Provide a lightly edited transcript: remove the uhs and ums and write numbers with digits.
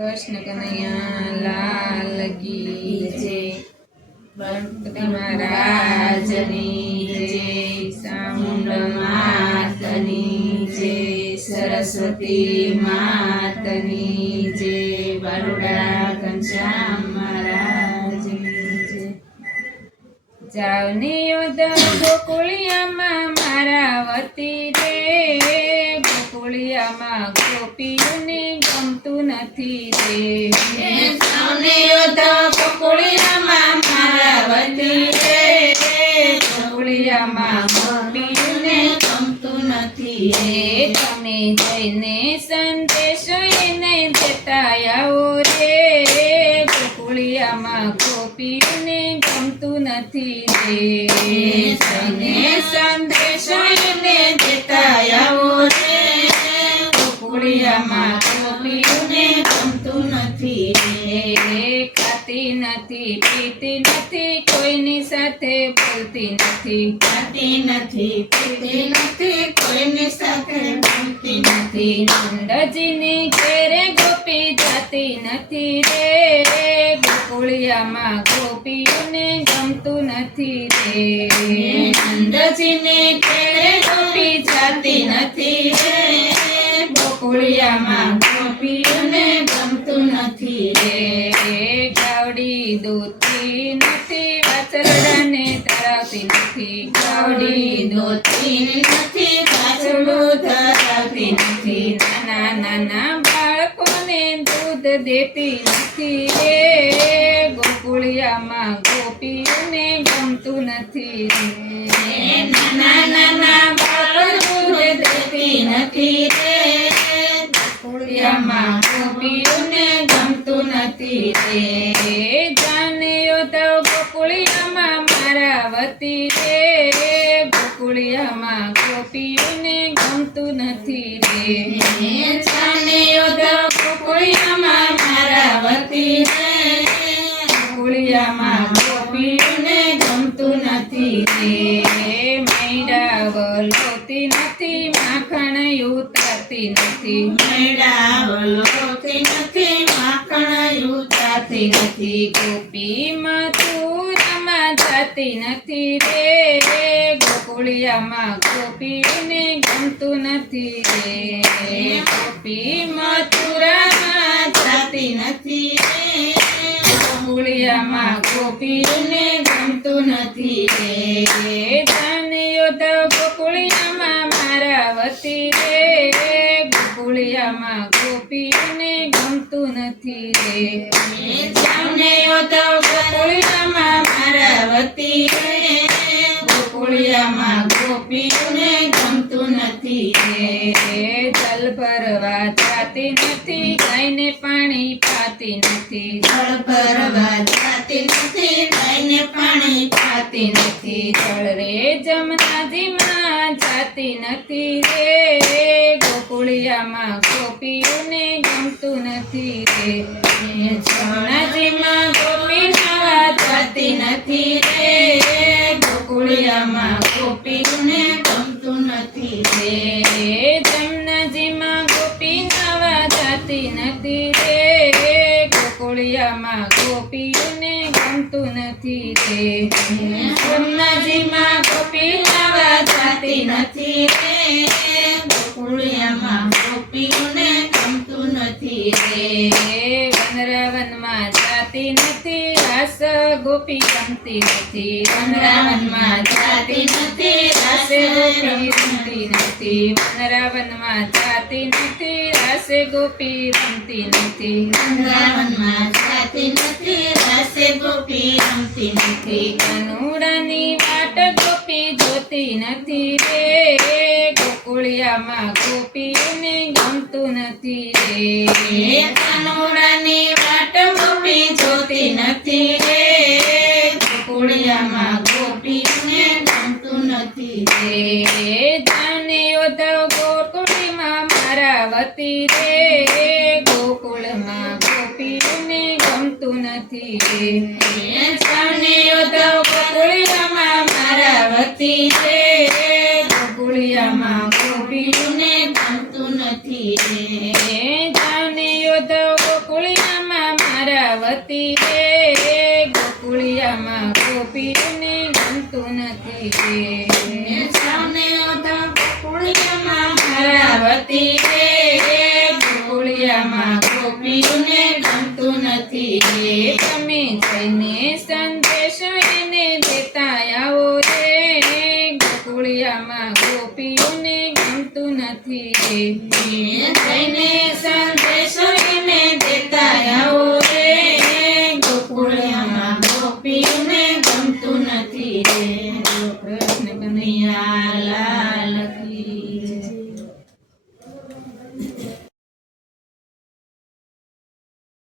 કૃષ્ણ કનૈયા લાલ કી જય, ગણપતિ મહારાજની જય, ચામુંડ માતની જય, સરસ્વતી માતની જય, બરોડા ઘનશ્યામ મહારાજની જય। જાવનીઓ ગોકુળિયામાં મારા વતી રે, ગોકુળિયામાં ગોપીઓને ગમતું નથી રે। જાવનીઓ ગોકુળિયામાં મારા વતી રે, ગોકુળિયામાં ગોપીઓને ગમતું નથી રે। તમે જઈને સંદેશો એને દેતા આવો રે, ગોકુળિયામાં ગોપીઓને ગમતું નથી રે। જઈને સંદેશો એને દેતા આવો રે, ગોકુળિયામાં ગોપીઓને ગમતું નથી રે। ખાતી નથી પીતી નથી કોઈની સાથે બોલતી નથી, ખાતી નથી પીતી નથી કોઈની સાથે બોલતી નથી। નંદજીની ઘેરે ગોપી જાતી નથી રે, ગોકુળિયામાં ગોપીઓને ગમતું નથી રે। નંદજીની ઘેરે ગોપી જાતી નથી રે, ગોકુળિયામાં ગોપીઓને ગમતું નથી રે। ગાવડી દોતી નથી વાછરડાને ધરાવતી નથી, ગાવડી દોતી નથી વાછરડું ધરાવતી નથી। નાના નાના બાળકોને દૂધ દેતી નથી રે, ગોકુળિયામાં ગોપીઓને ગમતું નથી રે। નાના નાના બાળકો દૂધ દેતી નથી રે, ગોકુળિયામાં ગોપીઓને ગમતું નથી રે। જાનીઓ તો ગોકુળિયામાં મારા વતી રે, ગોકુળિયામાં ગોપીઓને ગમતું નથી રે। જાનીઓ તો ગોકુળિયામાં મારા વતી રે, ગોકુળિયામાં ગોપીઓને ગમતું નથી રે। મૈડા વલોતી નથી માખણ ઉતારતી નથી, મૈડા વલોતી નથી માખણ ઉતારતી નથી। ગોપી મથુરામાં જાતી નથી રે, ગોકુળિયામાં ગોપીઓને ગમતું નથી રે। ગોપી મથુરામાં જાતી નથી રે, ગોકુળિયામાં ગોપીઓને ગમતું નથી રે। જાનીઓ તો ગોકુળિયામાં મારા વતી રે, ગોકુળિયામાં ગોપીઓને ગમતું નથી રે। જાનીઓ તો ગોકુળિયામાં મારા વતી રે, ગોકુળિયામાં ગોપીઓને ગમતું નથી રે। જલ ભરવા જાતી નથી ગાયને પાણી પાતી નથી, જળ ભરવા જાતી નથી ગાયને પાણી પાતી નથી। જળ રે જમનાજીમાં જાતી નથી રે, ગોકુળિયામાં ગોપીઓને ગમતું નથી રે। જમનાજીમાં ગોપી નાવા જાતી નથી રે, ગોકુળિયામાં ગોપીઓને ગમતું નથી રે। જમનાજીમાં ગોપી નાવા જાતી નથી રે, ગોકુળિયામાં ગોપીઓને ગમતું નથી રે। જમનાજીમાં ગોપી નાવા જાતી નથી રે, ગોકુળિયામાં ગોપીઓને ગમતું નથી રે। વનરાવનમાં જાતી નથી રાસ ગોપી ગમતી નથી, વનરાવનમાં જાતી નથી રાસ ગોપી ગમતી નથી। વનરાવનમાં જાતી નથી રાસે ગોપી રમતી નથી, વનરાવનમાં જાતી નથી રાસે ગોપી રમતી નથી। કાનુડાની વાટ ગોપી જોતી નથી રે, ગોકુળિયામાં ગોપીઓને ગમતું નથી રે। કાનુડાની વાટ ગોપી જોતી નથી રે, ગોકુળિયામાં ગોપીઓને ગમતું નથી રે। જાનીઓ તો ગોકુળમાં મારા વતી રે, ગોકુળમાં ગોપીઓને ગમતું નથી રે। જાનીઓ તો ગોકુળમાં મારા વતી રે, ગોકુળિયામાં ગોપીઓને ગમતું નથી રે। જાનીઓ તો ગોકુળ માયાવતી રે ગોકુળિયામાં ગોપીઓને ગમતું નથી રે સૌને ઓઢા ગોકુળિયામાં માયાવતી રે ગોકુળિયામાં ગોપીઓને ગમતું નથી રે તમે જઈને સંદેશો એને દેતા આવો રે ગોકુળિયામાં ગોપીઓને ગમતું નથી રે જઈને સંદેશો એને દેતા આવો રે ગોકુળિયામાં ગોપીઓને ગમતું નથી રે